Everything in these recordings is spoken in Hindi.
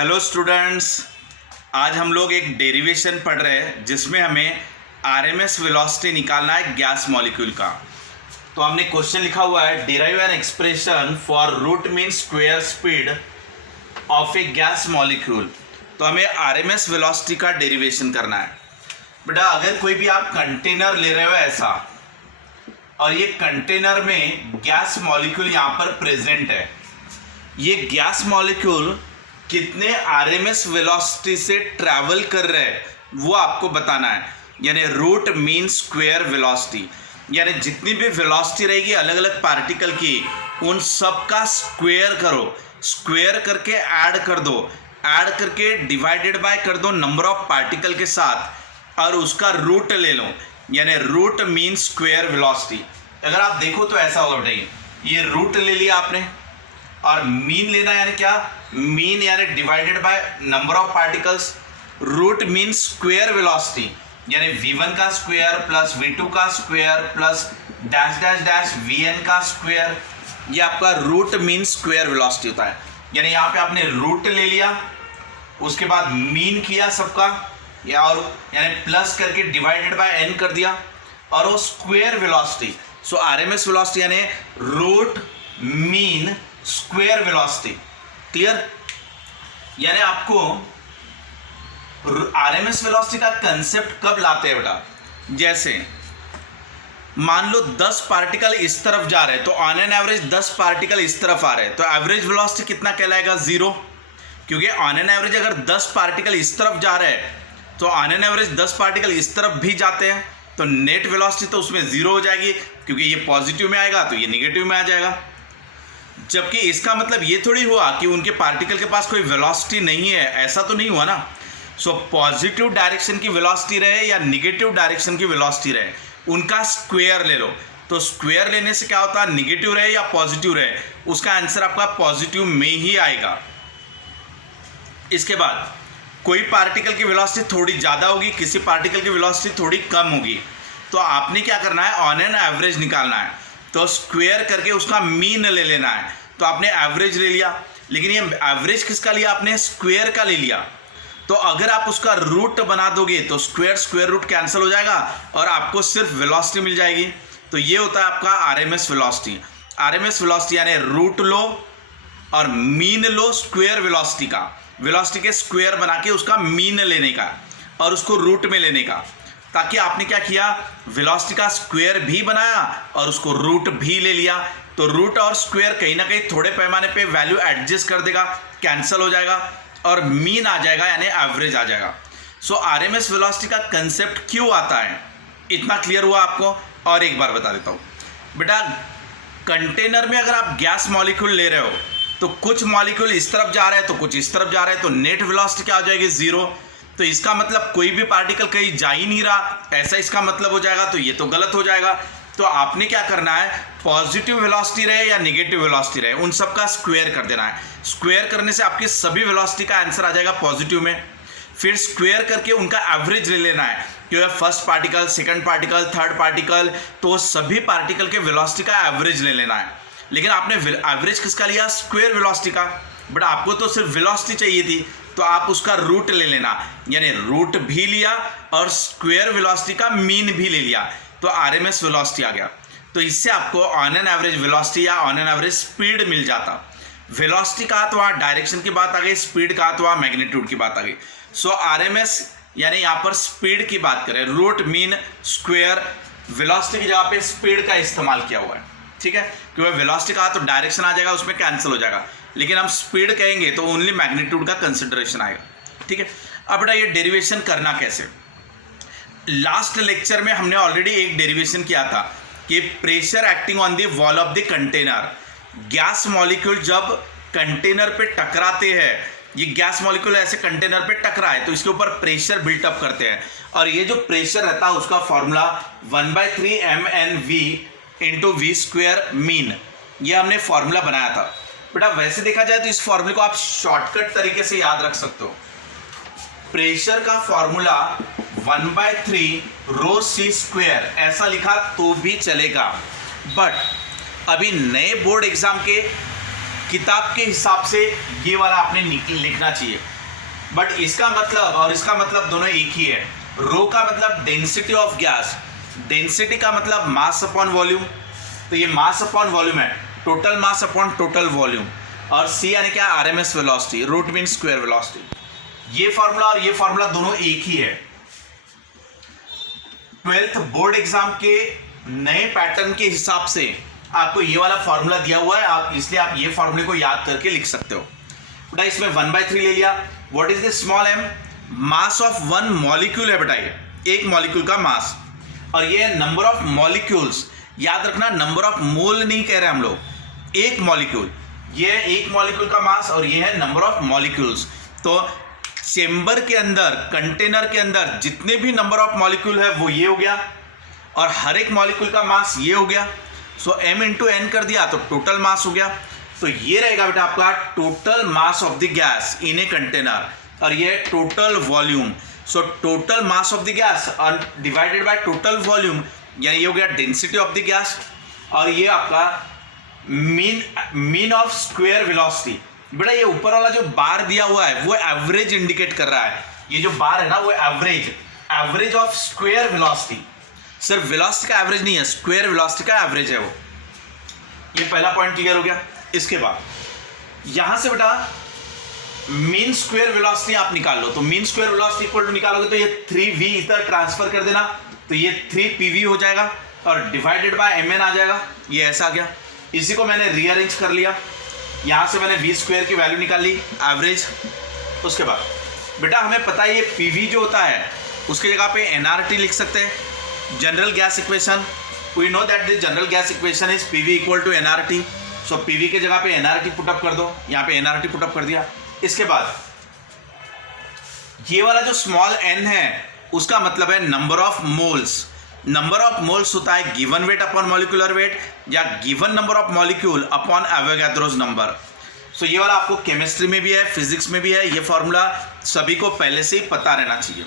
हेलो स्टूडेंट्स, आज हम लोग एक डेरिवेशन पढ़ रहे हैं जिसमें हमें आरएमएस वेलोसिटी निकालना है गैस मॉलिक्यूल का। तो हमने क्वेश्चन लिखा हुआ है derive an expression for root mean square speed of a gas molecule. तो हमें आरएमएस वेलोसिटी का डेरिवेशन करना है। बेटा अगर कोई भी आप कंटेनर ले रहे हो ऐसा, और ये कंटेनर में गैस मॉलिक्यूल यहाँ पर प्रेजेंट है, ये गैस मॉलिक्यूल कितने आरएमएस वेलोसिटी से ट्रैवल कर रहे हैं वो आपको बताना है, यानी रूट मीन स्क्वायर वेलोसिटी। यानी जितनी भी वेलोसिटी रहेगी अलग अलग पार्टिकल की, उन सब का स्क्वायर करो, स्क्वायर करके ऐड कर दो, ऐड करके डिवाइडेड बाय कर दो नंबर ऑफ पार्टिकल के साथ, और उसका रूट ले लो, यानी रूट मीन स्क्वायर वेलोसिटी। अगर आप देखो तो ऐसा होगा बेटा, ये रूट ले लिया आपने, और मीन लेना यानी क्या, मीन यानी divided by number of particles, root mean square velocity, यानी v1 का स्क्वायर प्लस v2 का square plus dash dash dash vn का स्क्वायर, ये आपका रूट मीन स्क्वायर वेलोसिटी होता है। यानी यहाँ पे आपने रूट ले लिया, उसके बाद मीन किया सबका, या और यानी प्लस करके डिवाइडेड बाय n कर दिया, और वो square velocity. So RMS velocity यानी root mean square velocity. Clear? यानी आपको आरएमएस वेलोसिटी का कंसेप्ट कब लाते हैं बेटा, जैसे मान लो 10 पार्टिकल इस तरफ जा रहे हैं, तो ऑन एन एवरेज 10 पार्टिकल इस तरफ आ रहे हैं, तो एवरेज वेलोसिटी कितना कहलाएगा, 0। क्योंकि ऑन एन एवरेज अगर 10 पार्टिकल इस तरफ जा रहे हैं, तो ऑन एन एवरेज 10 पार्टिकल इस तरफ भी जाते हैं, तो नेट वेलोसिटी तो उसमें 0 हो जाएगी, क्योंकि ये पॉजिटिव में आएगा तो ये निगेटिव में आ जाएगा। जबकि इसका मतलब ये थोड़ी हुआ कि उनके पार्टिकल के पास कोई वेलोसिटी नहीं है, ऐसा तो नहीं हुआ ना। सो पॉजिटिव डायरेक्शन की वेलोसिटी रहे या निगेटिव डायरेक्शन की वेलोसिटी रहे, उनका स्क्वायर ले लो। तो स्क्वायर लेने से क्या होता है, निगेटिव रहे या पॉजिटिव रहे, उसका आंसर आपका पॉजिटिव में ही आएगा। इसके बाद कोई पार्टिकल की वेलोसिटी थोड़ी ज़्यादा होगी, किसी पार्टिकल की वेलोसिटी थोड़ी कम होगी, तो आपने क्या करना है, ऑन एन एवरेज निकालना है। तो स्क्वायर करके उसका मीन ले लेना है। तो आपने एवरेज ले लिया, लेकिन ये एवरेज किसका लिया आपने, स्क्वायर का ले लिया। तो अगर आप उसका रूट बना दोगे तो स्क्वायर स्क्वायर रूट कैंसिल हो जाएगा और आपको सिर्फ वेलोसिटी मिल जाएगी। तो ये होता है आपका आरएमएस वेलोसिटी। आरएमएस वेलोसिटी यानी रूट लो और मीन लो स्क्वायर वेलोसिटी का, वेलोसिटी के स्क्वायर बना के उसका मीन लेने का और उसको रूट में लेने का, ताकि आपने क्या किया, वेलोसिटी का स्क्वायर भी बनाया और उसको रूट भी ले लिया। तो रूट और स्क्वायर कहीं ना कहीं थोड़े पैमाने पे वैल्यू एडजस्ट कर देगा, कैंसिल हो जाएगा और मीन आ जाएगा, यानी एवरेज आ जाएगा। सो आरएमएस वेलोसिटी का कंसेप्ट क्यों आता है, इतना क्लियर हुआ आपको। और एक बार बता देता हूँ बेटा, कंटेनर में अगर आप गैस मॉलिक्यूल ले रहे हो, तो कुछ मॉलिक्यूल इस तरफ जा रहे हैं तो कुछ इस तरफ जा रहे हैं, तो नेट वेलोसिटी क्या हो जाएगी, 0। तो इसका मतलब कोई भी पार्टिकल कहीं जा ही नहीं रहा, ऐसा इसका मतलब हो जाएगा। तो ये तो गलत हो जाएगा। तो आपने क्या करना है, पॉजिटिव वेलोसिटी रहे या निगेटिव वेलोसिटी रहे, उन सब का स्क्वायर कर देना है। स्क्वायर करने से आपकी सभी वेलोसिटी का आंसर आ जाएगा पॉजिटिव में। फिर स्क्वायर करके उनका एवरेज ले लेना है, क्योंकि first particle, second particle, third particle, तो सभी पार्टिकल के वेलोसिटी का एवरेज ले लेना है। लेकिन आपने एवरेज किसका लिया, स्क्वायर वेलोसिटी का, बट आपको तो सिर्फ वेलोसिटी चाहिए थी, तो आप उसका रूट ले लेना, यानी रूट भी लिया और स्क्वायर वेलोसिटी का मीन भी ले लिया, तो आरएमएस वेलोसिटी आ गया। तो इससे आपको ऑन एन एवरेज वेलोसिटी या ऑन एन एवरेज स्पीड मिल जाता। वेलोसिटी कहा तो वहाँ डायरेक्शन की बात आ गई, स्पीड कहा तो वहाँ मैग्नीट्यूड की बात आ गई। सो आरएमएस यानी यहाँ पर स्पीड की बात करें, रूट मीन स्क्वायर, वेलोसिटी की जगह पे स्पीड का इस्तेमाल किया हुआ है, ठीक है। क्योंकि वेलोसिटी कहा तो डायरेक्शन आ जाएगा, उसमें कैंसिल हो जाएगा, लेकिन हम स्पीड कहेंगे तो ओनली मैग्नीट्यूड का कंसिडरेशन आएगा, ठीक है। अब बेटा ये डेरिवेशन करना कैसे, लास्ट लेक्चर में हमने ऑलरेडी एक डेरिवेशन किया था कि pressure acting on the wall of the container, gas molecule जब कंटेनर पे टकराते हैं, ये गैस मॉलिक्यूल ऐसे कंटेनर पे टकराए तो इसके ऊपर प्रेशर बिल्टअप करते हैं, और ये जो प्रेशर रहता है उसका formula 1/3 mnv into v square mean, ये हमने फॉर्मूला बनाया था। बेटा वैसे देखा जाए तो इस फॉर्मूले को आप शॉर्टकट तरीके से याद रख सकते हो। प्रेशर का फॉर्मूला 1/3 रो सी स्क्वायर ऐसा लिखा तो भी चलेगा, बट अभी नए बोर्ड एग्जाम के किताब के हिसाब से ये वाला आपने लिखना चाहिए, बट इसका मतलब और इसका मतलब दोनों एक ही है। रो का मतलब डेंसिटी ऑफ गैस, डेंसिटी का मतलब मास अपॉन वॉल्यूम, तो ये मास अपॉन वॉल्यूम है, total mass upon total volume. और सी यानी क्या, RMS velocity, root mean square velocity. ये फॉर्मूला और ये फॉर्मूला दोनों एक ही है। 12th बोर्ड एग्जाम के नए पैटर्न के हिसाब से आपको ये वाला फॉर्मूला दिया हुआ है, आप इसलिए आप ये फॉर्मूले को याद करके लिख सकते हो। बेटा इसमें 1/3 ले लिया। What is the small m, mass of one molecule है बेटा, ये एक मॉलिक्यूल का मास, और ये नंबर ऑफ मॉलिक्यूल्स, याद रखना नंबर ऑफ मोल नहीं कह रहे हम लोग, एक मॉलिक्यूल, ये एक मॉलिक्यूल का मास और ये है नंबर ऑफ मॉलिक्यूल्स। तो चेंबर के अंदर, कंटेनर के अंदर जितने भी नंबर ऑफ मॉलिक्यूल है वो ये हो गया, और हर एक मॉलिक्यूल का मास ये हो गया। सो m इंटू एन कर दिया तो टोटल मास हो गया। तो ये रहेगा बेटा आपका total mass of the gas in a container, और ये total volume. So total mass of the gas divided by total volume, यानी ये हो गया डेंसिटी ऑफ द गैस, और ये आपका मीन ऑफ स्क्वायर वेलोसिटी। बेटा ये ऊपर वाला जो बार दिया हुआ है वो एवरेज इंडिकेट कर रहा है, ये जो बार है ना वो एवरेज ऑफ स्क्वायर वेलोसिटी, सिर्फ वेलोसिटी का एवरेज नहीं है, स्क्वायर वेलोसिटी का एवरेज है वो। ये पहला पॉइंट क्लियर हो गया। इसके बाद यहां से बेटा मीन स्क्वायर वेलोसिटी आप निकाल लो, तो mean square velocity equal to निकालोगे तो ये 3v इधर ट्रांसफर कर देना, तो ये 3pv हो जाएगा और डिवाइडेड बाय mn आ जाएगा, ये ऐसा आ गया। इसी को मैंने रीअरेंज कर लिया, यहां से मैंने v स्क्वायर की वैल्यू निकाल ली एवरेज। उसके बाद बेटा हमें पता है ये pv जो होता है उसकी जगह पे nRT लिख सकते हैं, general gas equation. We know that the general gas equation is pv equal to nRT। So pv के जगह पे nRT पुटअप कर दो, यहाँ पे nRT पुटअप कर दिया। इसके बाद ये वाला जो स्मॉल n है उसका मतलब है number of moles. Number of moles होता है given weight upon molecular weight या given number of molecule upon Avogadro's number. So ये वाला आपको केमिस्ट्री में भी है, फिजिक्स में भी है, ये फॉर्मूला सभी को पहले से ही पता रहना चाहिए।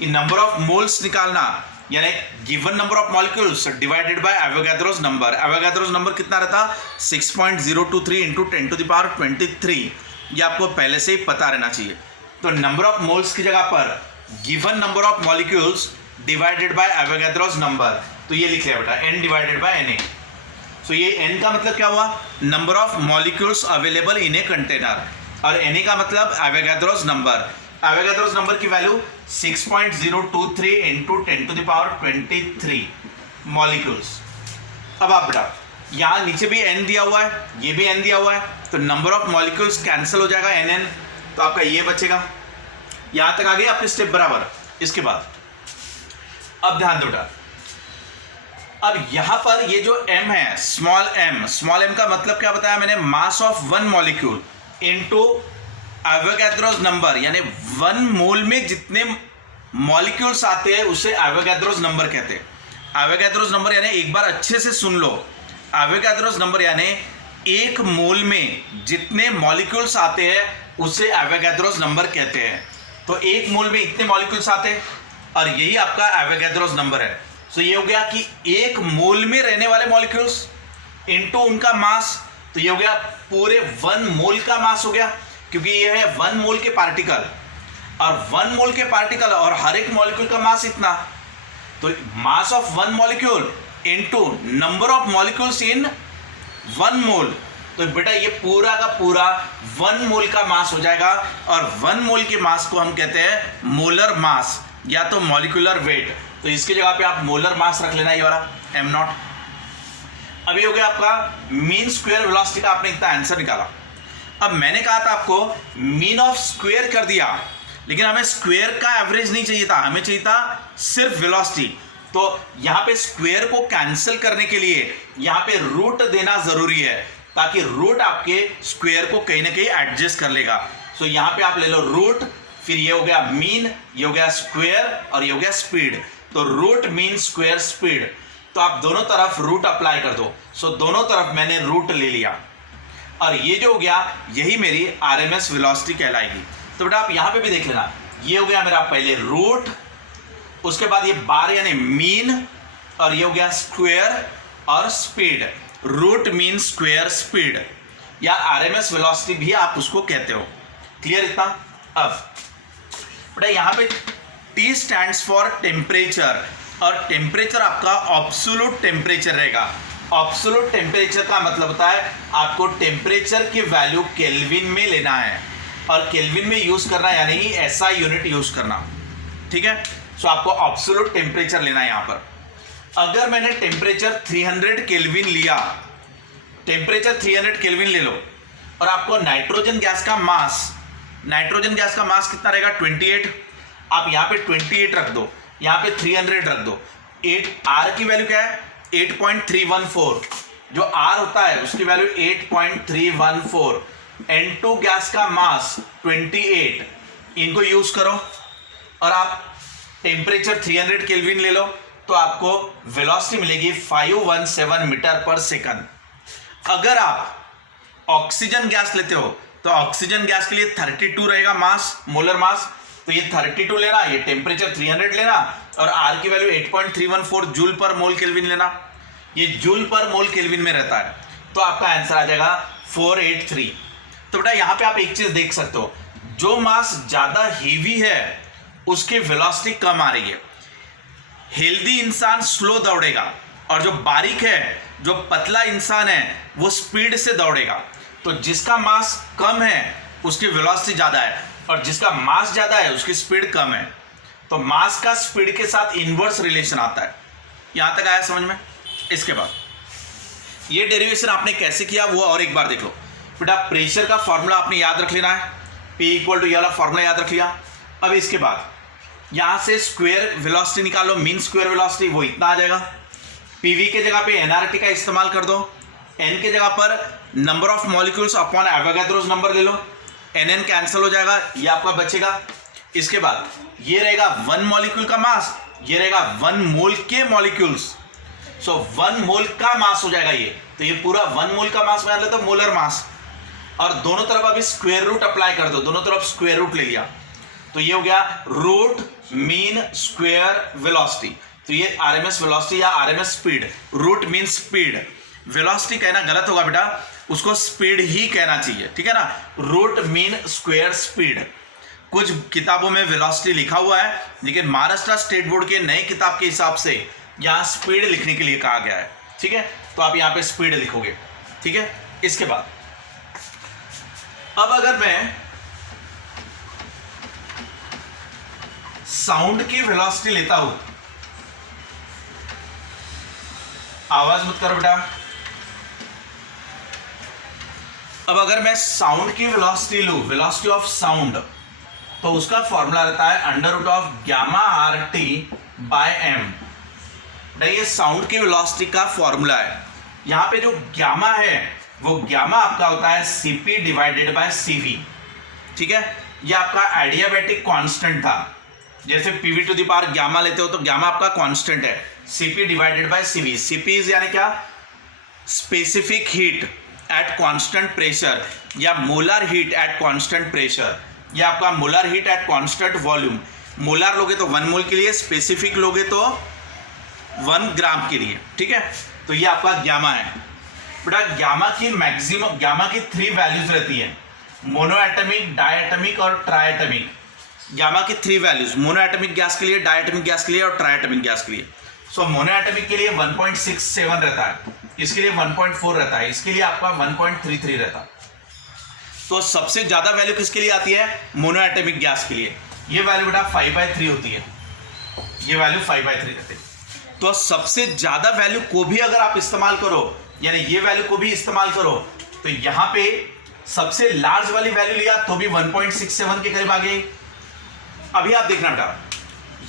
ये नंबर ऑफ मोल्स निकालना यानी given number of molecules divided by Avogadro's number. Avogadro's number कितना रहता, 6.023 इंटू 10 टू द पावर 23, ये आपको पहले से ही पता रहना चाहिए। तो नंबर ऑफ मोल्स की जगह पर given number of molecules divided by Avogadro's number, तो ये लिख लिया बेटा n डिवाइडेड बाय Na। सो ये n का मतलब क्या हुआ, number of molecules available in a container, और Na का मतलब एवोगाड्रोस नंबर। एवोगाड्रोस नंबर की value 6.023 into 10 to the power 23 molecules. अब आप बेटा यहाँ नीचे भी n दिया हुआ है, ये भी n दिया हुआ है, तो नंबर ऑफ मॉलिक्यूल्स कैंसिल हो जाएगा nn, तो आपका ये बचेगा। यहाँ तक आ गए आपके स्टेप बराबर। इसके बाद अब ध्यान दो बेटा, अब यहां पर ये जो m है स्मॉल m का मतलब क्या बताया मैंने, मास of one molecule into Avogadro's number, यानी वन मोल में जितने मॉलिक्यूल्स आते हैं उसे एवोगाड्रोस नंबर कहते हैं। एवोगाड्रोस नंबर यानी एक बार अच्छे से सुन लो, एवोगाड्रोस नंबर यानी एक मोल में जितने मॉलिक्यूल्स आते हैं उसे एवोगाड्रोस नंबर कहते हैं। तो एक मोल में इतने मॉलिक्यूल्स आते हैं और यही आपका एवोगाड्रोस नंबर है। सो ये हो गया कि एक मोल में रहने वाले मॉलिक्यूल्स इनटू उनका मास, तो ये हो गया पूरे वन मोल का मास हो गया, क्योंकि ये है वन मोल के पार्टिकल, और वन मोल के पार्टिकल और हर एक मॉलिक्यूल का मास इतना, तो मास of one molecule into number of molecules in one mole, तो बेटा ये पूरा का पूरा वन मोल का मास हो जाएगा। और वन मोल के मास को हम कहते हैं मोलर मास या तो मॉलिक्यूलर वेट, तो इसकी जगह पे आप मोलर मास रख लेना, ये वाला m0। अभी हो गया आपका मीन स्क्वायर वेलोसिटी का, आपने इतना आंसर निकाला। अब मैंने कहा था आपको मीन ऑफ स्क्वायर कर दिया, लेकिन हमें स्क्वायर का एवरेज नहीं चाहिए था, हमें चाहिए था सिर्फ वेलोसिटी। तो यहाँ पे स्क्वायर को कैंसिल करने के लिए यहाँ पे रूट देना जरूरी है, ताकि रूट आपके स्क्वायर को कहीं ना कहीं एडजस्ट कर लेगा। सो यहाँ पे आप ले लो रूट, फिर ये हो गया मीन, ये हो गया स्क्वायर और ये हो गया स्पीड। तो रूट मीन स्क्वायर स्पीड, तो आप दोनों तरफ रूट अप्लाई कर दो। सो दोनों तरफ मैंने रूट ले लिया, और ये जो हो गया यही मेरी आरएमएस वेलोसिटी कहलाएगी। तो बेटा आप यहाँ पे भी देख लेना, ये हो गया मेरा पहले रूट, उसके बाद ये बार यानी मीन, और ये हो गया स्क्वायर और speed, root mean square speed. या आरएमएस वेलोसिटी भी आप उसको कहते हो। क्लियर इतना? अब बेटा यहाँ पे T स्टैंड्स फॉर टेम्परेचर, और टेम्परेचर आपका ऑब्सोल्यूट टेम्परेचर रहेगा। ऑब्सोल्यूट टेम्परेचर का मतलब होता है आपको टेम्परेचर की वैल्यू केल्विन में लेना है, और केल्विन में यूज करना यानी कि SI यूनिट यूज करना। ठीक है, सो आपको ऑब्सोल्यूट टेम्परेचर लेना है। यहाँ पर अगर मैंने टेम्परेचर 300 केल्विन लिया, टेम्परेचर 300 केल्विन ले लो, और आपको नाइट्रोजन गैस का मास कितना रहेगा? 28। आप यहाँ पे 28 रख दो, यहाँ पे 300 रख दो। 8 R की वैल्यू क्या है? 8.314। जो R होता है उसकी वैल्यू 8.314। N2 गैस का मास 28, इनको यूज करो, और आप टेम्परेचर 300 केल्विन ले लो, तो आपको वेलोसिटी मिलेगी 517 मीटर पर सेकंड। अगर आप ऑक्सीजन गैस लेते हो तो ऑक्सीजन गैस के लिए 32 रहेगा मास, मोलर मास, तो ये 32 लेना, ये टेम्परेचर 300 लेना, और R की वैल्यू 8.314 जूल पर मोल केल्विन लेना। ये जूल पर मोल केल्विन में रहता है, तो आपका आंसर आ जाएगा 483। तो बेटा यहाँ पे आप एक चीज देख सकते हो, जो मास ज्यादा हेवी है उसकी वेलोसिटी कम आ रही है। हेल्दी इंसान स्लो दौड़ेगा, और जो बारीक है, जो पतला इंसान है, वो स्पीड से दौड़ेगा। तो जिसका मास कम है उसकी वेलोसिटी ज्यादा है, और जिसका मास ज्यादा है उसकी स्पीड कम है। तो मास का स्पीड के साथ इनवर्स रिलेशन आता है। यहां तक आया समझ में? इसके बाद ये डेरिवेशन आपने कैसे किया वो और एक बार देख लो। बेटा प्रेशर का फॉर्मूला आपने याद रख लेना है, P इक्वल टू ये वाला फॉर्मूला याद रख लिया। अब इसके बाद यहां से स्क्वायर वेलोसिटी निकालो, मीन स्क्वायर वेलोसिटी, वो इतना आ जाएगा। पीवी के जगह पे एनआरटी का इस्तेमाल कर दो, एन के जगह पर number of molecules upon Avogadro's number ले लो, एन कैंसिल हो जाएगा, ये आपका बचेगा। इसके बाद ये रहेगा 1 मॉलिक्यूल का मास, ये रहेगा 1 मोल के मॉलिक्यूल्स, सो 1 मोल का मास हो जाएगा ये। तो ये पूरा 1 मोल का मास मान लेते हो, मोलर मास, और दोनों तरफ अभी स्क्वायर रूट अप्लाई कर दो, दोनों तरफ स्क्वायर रूट ले लिया, तो ये हो गया रूट मीन स्क्वायर वेलोसिटी। तो ये आरएमएस वेलोसिटी या RMS speed, root mean speed, velocity कहना गलत होगा बेटा, उसको स्पीड ही कहना चाहिए, ठीक है ना। रूट मीन स्क्वायर स्पीड, कुछ किताबों में वेलोसिटी लिखा हुआ है, लेकिन महाराष्ट्र स्टेट बोर्ड के नए किताब के हिसाब से यहाँ स्पीड लिखने के लिए कहा गया है, ठीक है। तो आप यहाँ पे स्पीड लिखोगे, ठीक है। इसके बाद अब अगर मैं साउंड की वेलोसिटी लेता हूं, आवाज मत करो बेटा। अब अगर मैं साउंड की वेलोसिटी लूं, वेलोसिटी ऑफ साउंड, तो उसका फॉर्मूला रहता है under root of gamma R T by m. ये साउंड की वेलोसिटी का फॉर्मूला है। यहां पे जो गामा है वो गामा आपका होता है सीपी डिवाइडेड बाय सीवी, ठीक है। ये आपका एडियाबैटिक कांस्टेंट था, जैसे PV to the power gamma लेते हो तो गामा आपका कांस्टेंट है, CP divided by CV. CP is यानी क्या? Specific heat at constant pressure, या molar heat at constant pressure, या आपका molar heat at constant volume. Molar लोगे तो 1 मोल के लिए, स्पेसिफिक लोगे तो 1 ग्राम के लिए, ठीक है। तो ये आपका गामा है बेटा। गामा की मैक्सिमम, गामा की 3 वैल्यूज रहती है, मोनोएटमिक, डायएटमिक और ट्राइएटमिक। गामा की 3 वैल्यूज, मोनोएटमिक गैस के लिए, डायएटमिक गैस के लिए और ट्राइएटमिक गैस के लिए। सो मोनोएटमिक के लिए 1.67 रहता है, इसके लिए 1.4 रहता है, इसके लिए आपका 1.33 रहता है। तो सबसे ज्यादा वैल्यू किसके लिए आती है? मोनोएटमिक गैस के लिए। ये वैल्यू बेटा 5/3 होती है, ये वैल्यू 5/3 रहती है। तो सबसे ज्यादा वैल्यू को भी अगर आप इस्तेमाल करो, यानी ये वैल्यू को भी इस्तेमाल करो, तो यहां पे सबसे लार्ज वाली वैल्यू लिया तो भी 1.67 के करीब आ गई। अभी आप देखना बेटा,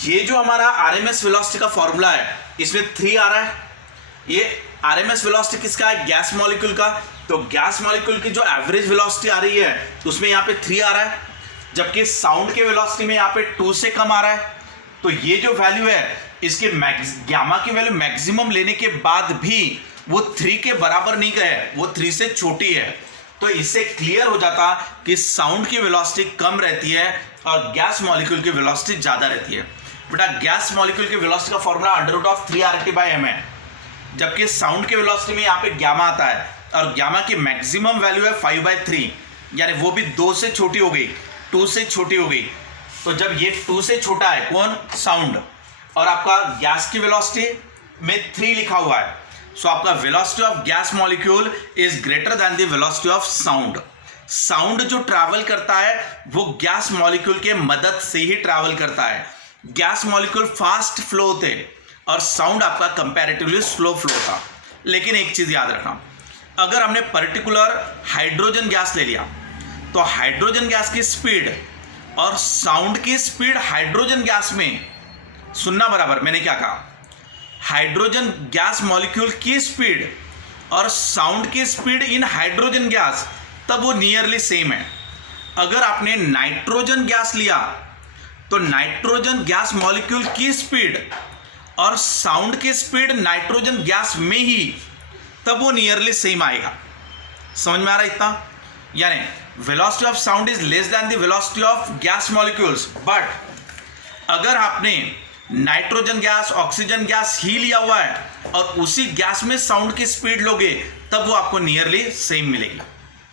ये जो हमारा आरएमएस वेलोसिटी का फॉर्मूला है, इसमें 3 आ रहा है। ये आरएमएस वेलोसिटी किसका है? गैस मॉलिक्यूल का। तो गैस मॉलिक्यूल की जो एवरेज वेलोसिटी आ रही है उसमें यहाँ पे 3 आ रहा है, जबकि साउंड के वेलोसिटी में यहाँ पे 2 से कम आ रहा है। तो ये जो वैल्यू है, इसके गामा की वैल्यू मैक्सिमम लेने के बाद भी वो 3 के बराबर नहीं गए, वो 3 से छोटी है। तो इससे क्लियर हो जाता कि साउंड की वेलोसिटी कम रहती है और गैस मॉलिक्यूल की वेलोसिटी ज्यादा रहती है। बेटा गैस मॉलिक्यूल की वेलोसिटी का formula under root of 3 RT/m है, जबकि साउंड के वेलोसिटी में यहाँ पे गामा आता है, और गामा की मैक्सिमम वैल्यू है 5/3, यानी वो भी 2 से छोटी हो गई, 2 से छोटी हो गई। तो जब ये 2 से छोटा है कौन, साउंड, और आपका गैस की वेलोसिटी में 3 लिखा हुआ है, सो आपका velocity of gas molecule is greater than the velocity of sound. Sound जो ट्रैवल करता है वो गैस मॉलिक्यूल के मदद से ही ट्रैवल करता है। गैस मॉलिक्यूल फास्ट फ्लो होते और साउंड आपका कंपैरेटिवली स्लो फ्लो होता। लेकिन एक चीज याद रखना, अगर हमने पर्टिकुलर हाइड्रोजन गैस ले लिया तो हाइड्रोजन गैस की स्पीड और साउंड की स्पीड हाइड्रोजन गैस में, सुनना बराबर मैंने क्या कहा, हाइड्रोजन गैस मॉलिक्यूल की स्पीड और साउंड की स्पीड इन हाइड्रोजन गैस, तब वो नियरली सेम है। अगर आपने नाइट्रोजन गैस लिया तो नाइट्रोजन गैस मॉलिक्यूल की स्पीड और साउंड की स्पीड नाइट्रोजन गैस में ही, तब वो नियरली सेम आएगा। समझ में आ रहा है इतना? यानी velocity of sound is less than the velocity of gas molecules, but अगर आपने नाइट्रोजन गैस, ऑक्सीजन गैस ही लिया हुआ है और उसी गैस में साउंड की स्पीड लोगे, तब वो आपको नियरली सेम मिलेगी।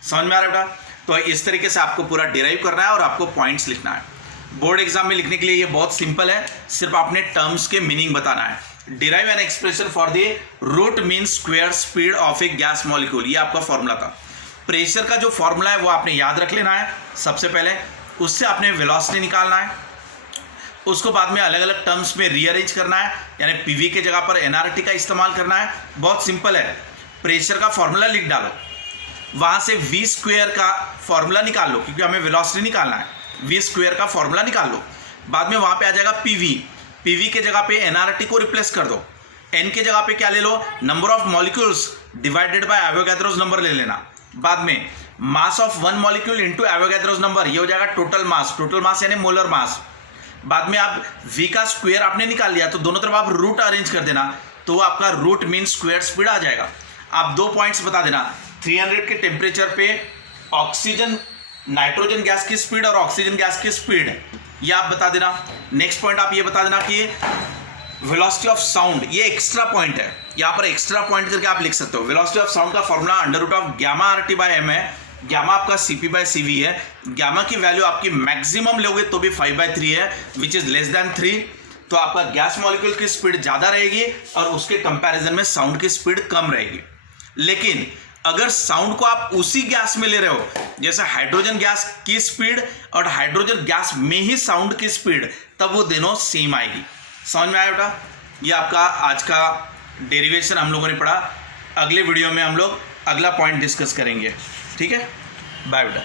समझ में आ रहा है बेटा? तो इस तरीके से आपको पूरा डिराइव करना है और आपको पॉइंट्स लिखना है। बोर्ड एग्जाम में लिखने के लिए ये बहुत सिंपल है, सिर्फ आपने टर्म्स के मीनिंग बताना है। Derive an expression for the root mean square speed of a gas molecule, ये आपका फॉर्मूला था। प्रेशर का जो फॉर्मूला है वो आपने याद रख लेना है सबसे पहले, उससे आपने वेलोसिटी निकालना है, उसको बाद में अलग अलग टर्म्स में रीअरेंज करना है, यानी पीवी के जगह पर एनआरटी का इस्तेमाल करना है। बहुत सिंपल है, प्रेशर का फॉर्मूला लिख डालो, वहां से वी स्क्वायर का फॉर्मूला निकाल लो, क्योंकि हमें वेलोसिटी निकालना है। वी स्क्वायर का फॉर्मूला निकाल लो, बाद में वहां पे आ जाएगा पीवी, पीवी के जगह पे एनआरटी को रिप्लेस कर दो, एन के जगह पे क्या ले लो, number of molecules divided by Avogadro's number ले लेना। बाद में mass of one molecule into Avogadro's number, ये हो जाएगा टोटल मास, टोटल मास यानी मोलर मास। बाद में आप v का स्क्वायर आपने निकाल लिया तो दोनों तरफ आप रूट अरेंज कर देना, तो वो आपका रूट मीन स्क्वायर स्पीड आ जाएगा। आप 2 पॉइंट्स बता देना, 300 के टेम्परेचर पे ऑक्सीजन नाइट्रोजन गैस की स्पीड और ऑक्सीजन गैस की स्पीड, ये आप बता देना। नेक्स्ट पॉइंट आप ये बता देना कि वेलोसिटी ऑफ साउंड, ये एक्स्ट्रा पॉइंट है, यहाँ पर एक्स्ट्रा पॉइंट करके आप लिख सकते हो। वेलोसिटी ऑफ साउंड का formula under root of gamma RT by m है, गामा आपका CP/CV है। गामा की वैल्यू आपकी मैक्सिमम लोगे तो भी 5/3 है, विच इज लेस देन 3, तो आपका गैस मॉलिक्यूल की स्पीड ज़्यादा रहेगी और उसके कंपैरिजन में साउंड की स्पीड कम रहेगी। लेकिन अगर साउंड को आप उसी गैस में ले रहे हो, जैसे हाइड्रोजन गैस की स्पीड और हाइड्रोजन गैस में ही साउंड की स्पीड, तब वो दोनों सेम आएगी। समझ में आया बेटा? ये आपका आज का डेरिवेशन हम लोगों ने पढ़ा। अगले वीडियो में हम लोग अगला पॉइंट डिस्कस करेंगे। ठीक है, बाय बेटा।